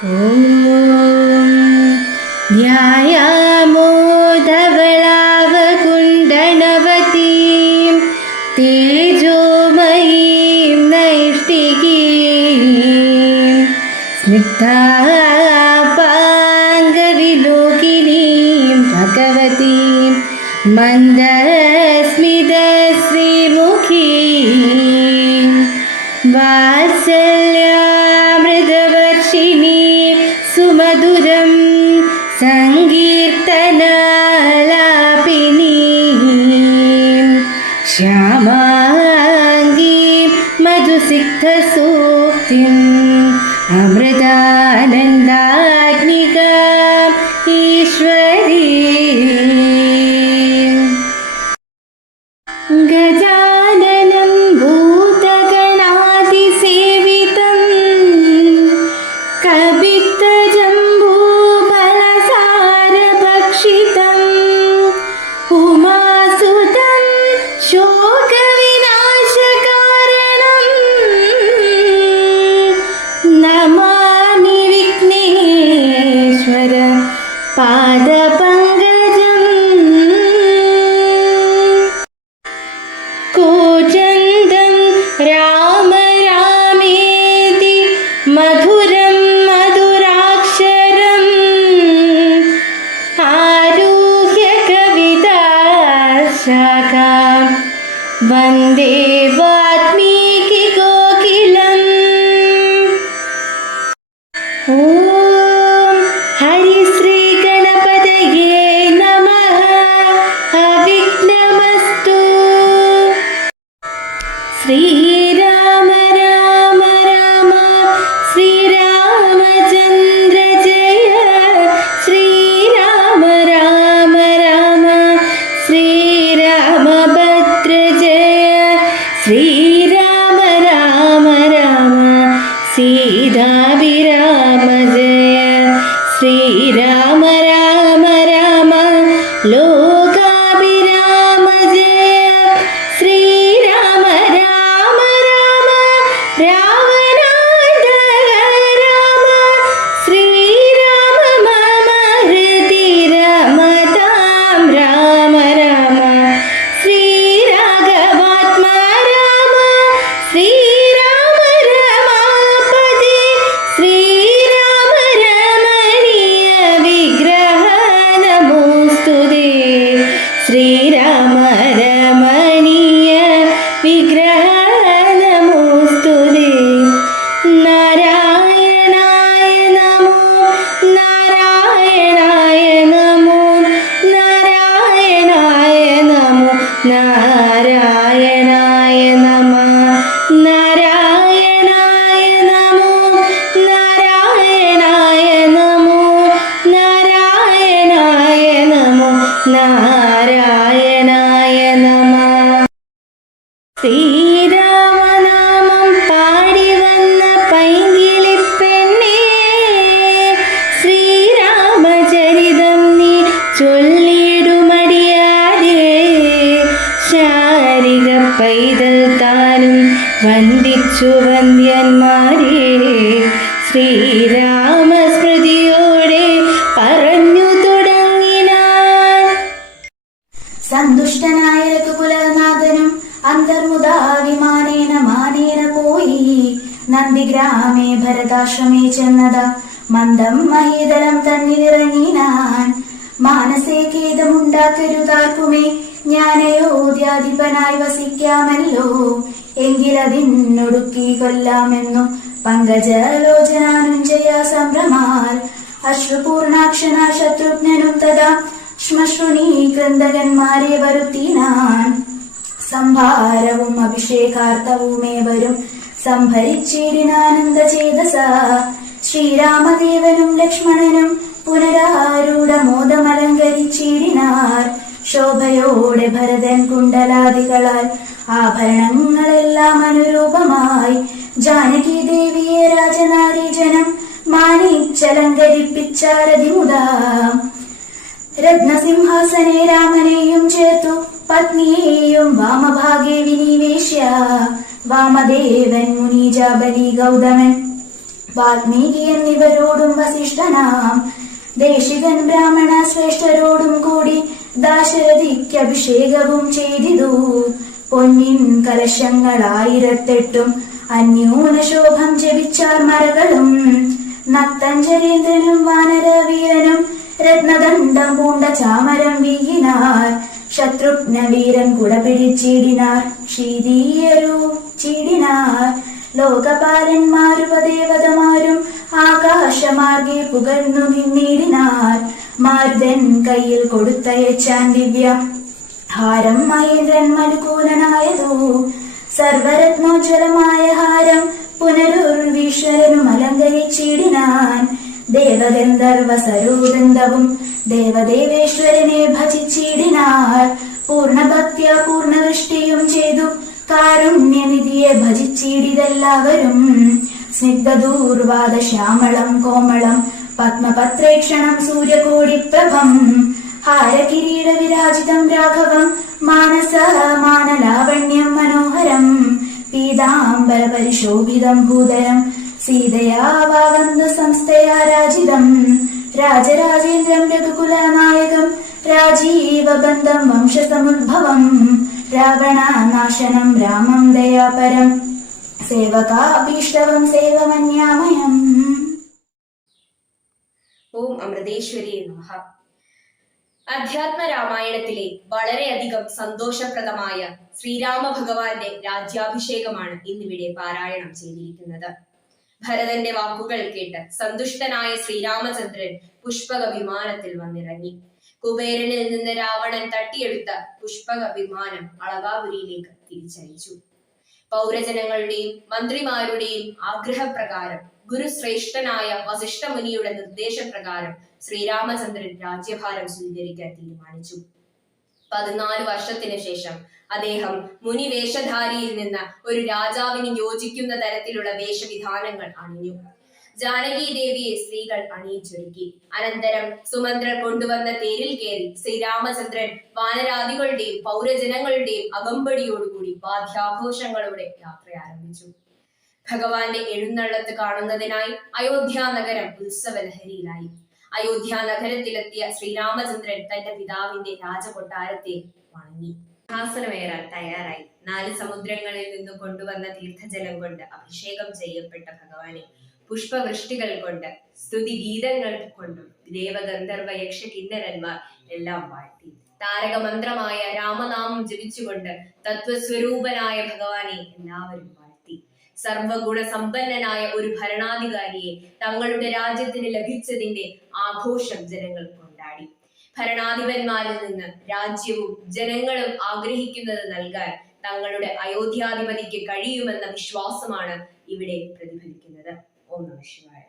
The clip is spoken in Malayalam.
ധ്യായാമോധവളാവകുണ്ഡണവതീം തേജോമയീം നൈഷ്ഠികീം സ്നിഗ്ധാപാംഗവിലോകിനീം ഭഗവതീം മന്ദസ്മിതശ്രീമുഖീം വാത്സല്യാമൃതവർഷിണീം സുമധുരം സങ്കീർത്തനാലാപിനീം ശ്യാമാംഗീം മധുസിക്തസൂക്തിം അമൃതാനന്ദാഗ്നികാം ഈശ്വരീം ഗജാനനം ഭൂതഗണാതിസേവിതം കപിത്തജംബൂഫലസാരഭക്ഷിതം ഉമാസുതം ശോകവിനാശകാരണം നമാമി വിഘ്നേശ്വര പാദപങ്കജം കൂജന്തം രാമ രാമേതി മധുരം മധുരാക്ഷരം ആരുഹ്യ കവിതാശാഖാം വന്ദേ വാൽമീകി കോകിലം. ഓം ഹരിശ്രീ ഗണപതയേ നമഃ. അവിഘ്നമസ്തു. ശ്രീരാമ രാമ രാമ ശ്രീരാമചന്ദ്ര ജയ. ശ്രീരാമ രാമ രാമ ശ്രീരാമഭദ്ര ജയ. ശ്രീരാമ രാമ രാമ സീതാഭിരാമ ജയ. ശ്രീരാമ രാമ രാമ ലോകാഭിരാമ ജയ. ശ്രീരാമ രാമ രാമ രാവണാന്തക രാമ. ശ്രീരാമ മമ ഹൃദി രമതാം രാമ രാമ. ശ്രീരാഘവാത്മാ രാമ. ശ്രീരാമ രമാപതി. ശ്രീരാമ രമണീയ വിഗ്രഹ നമോസ്തുതേ. ശ്രീരാമ രമണീയ വിഗ്രഹ നമോസ്തുതേ. നാരായണായ നമോ നാരായണായ നമോ നാരായണായ നമോ നാരായണായ നമഃ. നാരായണായ നമോ നാരായണായ നമോ നാരായണായ നമോ നാരായണായ നമഃ. ശ്രീരാമനാമം പാടി വന്ന പൈങ്കിളിപ്പെണ്ണേ, ശ്രീരാമചരിതം നീ ചൊല്ലിടുമടിയാതെ. ശാരിക പൈതൽ താനും വന്ദിച്ചു വന്ദ്യന്മാരെ. ശ്രീരാമസ്മൃതിയോടെ പറഞ്ഞു തുടങ്ങിനാൻ. സന്തുഷ്ടനായ ഋതുകുലനാഥനും അന്തർമുദാവിമാനേന മാനേന പോയി നന്ദിഗ്രാമേ ഭരതാശ്രമേ ചെന്നത. മന്ദം മഹീതലം തന്നിലിറങ്ങിനാൻ. മാനസേ ഖേദമുണ്ടാക്കരുതാർക്കുമേ, ജ്ഞാനയോദ്യാധിപനായി വസിക്കാമല്ലോ. എങ്കിലതിനൊടുക്കി കൊല്ലാമെന്നു പങ്കജലോചനാനുഞ്ജയ സംഭ്രമാൽ. അശ്രുപൂർണാക്ഷന ശത്രുഘ്നനും തഥാ ശ്മശ്രുണീ ക്രന്ദകന്മാരെ വരുത്തിനാൻ. സംഭാരവും അഭിഷേകാർത്ഥവുമേവരും സംഭരിച്ചിടിനാനന്ദചേതസ. ശ്രീരാമദേവനും ലക്ഷ്മണനും പുനരാരൂഢമോദമലങ്കരിച്ചിടിനാർ. ശോഭയോടെ ഭരതൻ കുണ്ടലാദികളാൽ ആഭരണങ്ങളെല്ലാം അനുരൂപമായി. ജാനകി ദേവിയെ രാജനാരീജനം മാനിച്ചലങ്കരിപ്പിച്ചാരതിമുദാ. രത്നസിംഹാസനെ രാമനെയും ചേർത്തു പത്നിയെയും വാമഭാഗേ വിനിവേശ്യ. വാമദേവൻ മുനിജാബലി ഗൗതമൻ വാൽമീകി എന്നിവരോടും വസിഷ്ഠനാം ദേശികൻ ബ്രാഹ്മണ ശ്രേഷ്ഠരോടും കൂടി ദാശരഥിക്ക് അഭിഷേകവും ചെയ്തിതു. പൊന്നിൻ കലശങ്ങളായിരത്തെട്ടും അന്യൂന ശോഭം ജപിച്ചാർ മരകളും. നക്തഞ്ചരേന്ദ്രനും വാനരവീരനും രത്നദണ്ഡം പൂണ്ട ചാമരം വീയിനാർ. ശത്രുഘ്ന വീരൻ കുട പിടിച്ചിടിനാർ, ശീതീയരു ചീടിനാർ. ലോകപാലന്മാരുപദേവതമാരും ആകാശമാർഗെ പുകഴ്ന്നു നിന്നിടിനാർ. മാരുതൻ കയ്യിൽ കൊടുത്തയച്ചാൻ ദിവ്യ ഹാരം മഹേന്ദ്രൻ മലുകൂലനായതു. സർവരത്നോജ്വലമായ ഹാരം പുനരുർവീശ്വരനും അലങ്കരിച്ചിടിനാൻ. ദേവഗന്ധർവ സരോദന്തവും ദേവദേവേശ്വരനെ ഭജിച്ചിടിനാർ. പൂർണ്ണഭക്ത്യ പൂർണ്ണവൃഷ്ടിയും ചെയ്തു കാരുണ്യനിധിയെ ഭജിച്ചിടിതെല്ലാവരും. സ്നിഗ്ധദൂർവാദ ശ്യാമളം കോമളം പത്മപത്രേക്ഷണം സൂര്യകോടിപ്രഭം. ഹാരകിരീട വിരാജിതം രാഘവം മാനസ മാനലാവണ്യം മനോഹരം. പീതാംബര പരിശോഭിതം ഭൂതരം സീതയാ വാഗന്ധ സംസ്ഥയാ രാജിതം. രാജരാജേന്ദ്രം രഘുകുലനായകം രാജീവബന്ധം വംശസമുദ്ഭവം. രാവണനാശനം രാമം ദയാപരം സേവകാഭീഷ്ടവം സേവമന്യാമയം. ഓം അമൃതേശ്വരി നമഃ. അധ്യാത്മ രാമായണത്തിലെ വളരെയധികം സന്തോഷപ്രദമായ ശ്രീരാമ ഭഗവാന്റെ രാജ്യാഭിഷേകമാണ് ഇന്നിവിടെ പാരായണം ചെയ്തിരിക്കുന്നത്. ഭരതന്റെ വാക്കുകൾ കേട്ട് സന്തുഷ്ടനായ ശ്രീരാമചന്ദ്രൻ പുഷ്പക വിമാനത്തിൽ വന്നിറങ്ങി. കുബേരനിൽ നിന്ന് രാവണൻ തട്ടിയെടുത്ത പുഷ്പക വിമാനം അളകാപുരിയിലേക്ക് തിരിച്ചയച്ചു. പൗരജനങ്ങളുടെയും മന്ത്രിമാരുടെയും ആഗ്രഹപ്രകാരം ഗുരുശ്രേഷ്ഠനായ വസിഷ്ഠ മുനിയുടെ നിർദ്ദേശപ്രകാരം ശ്രീരാമചന്ദ്രൻ രാജ്യഭാരം സ്വീകരിക്കാൻ തീരുമാനിച്ചു. 14 വർഷത്തിന് ശേഷം അദ്ദേഹം മുനി വേഷധാരിയിൽ നിന്ന് ഒരു രാജാവിന് യോജിക്കുന്ന തരത്തിലുള്ള വേഷവിധാനങ്ങൾ അണിഞ്ഞു. ജാനകി ദേവിയെ സ്ത്രീകൾ അണിയിച്ചൊരുക്കി. അനന്തരം സുമന്ത്രർ കൊണ്ടുവന്ന തേരിൽ കയറി ശ്രീരാമചന്ദ്രൻ വാനരാദികളുടെയും പൗരജനങ്ങളുടെയും അകമ്പടിയോടുകൂടി വാദ്യാഘോഷങ്ങളുടെ യാത്ര ആരംഭിച്ചു. ഭഗവാന്റെ എഴുന്നള്ളത്ത് കാണുന്നതിനായി അയോധ്യ നഗരം ഉത്സവലഹരിയിലായി. അയോധ്യ നഗരത്തിലെത്തിയ ശ്രീരാമചന്ദ്രൻ തന്റെ പിതാവിന്റെ രാജകൊട്ടാരത്തെ വണങ്ങി. സിംഹാസനമേറാൻ തയ്യാറായി. 4 സമുദ്രങ്ങളിൽ നിന്നും കൊണ്ടുവന്ന തീർത്ഥജലം കൊണ്ട് അഭിഷേകം ചെയ്യപ്പെട്ട ഭഗവാനെ പുഷ്പവൃഷ്ടികൾ കൊണ്ട് സ്തുതി ഗീതങ്ങൾ കൊണ്ടും ദേവഗന്ധർവ യക്ഷ കിന്നരന്മാർ എല്ലാം വാഴ്ത്തി. താരകമന്ത്രമായ രാമനാമം ജപിച്ചുകൊണ്ട് തത്വസ്വരൂപനായ ഭഗവാനെ എല്ലാവരും വാഴ്ത്തി. സർവഗുണ സമ്പന്നനായ ഒരു ഭരണാധികാരിയെ തങ്ങളുടെ രാജ്യത്തിന് ലഭിച്ചതിന്റെ ആഘോഷം ജനങ്ങൾ കൊണ്ടാടി. ഭരണാധിപന്മാരിൽ നിന്ന് രാജ്യവും ജനങ്ങളും ആഗ്രഹിക്കുന്നത് നൽകാൻ തങ്ങളുടെ അയോധ്യാധിപതിക്ക് കഴിയുമെന്ന വിശ്വാസമാണ് ഇവിടെ പ്രതിഫലിക്കുന്നത്. ഓം നമഃ ശിവായ.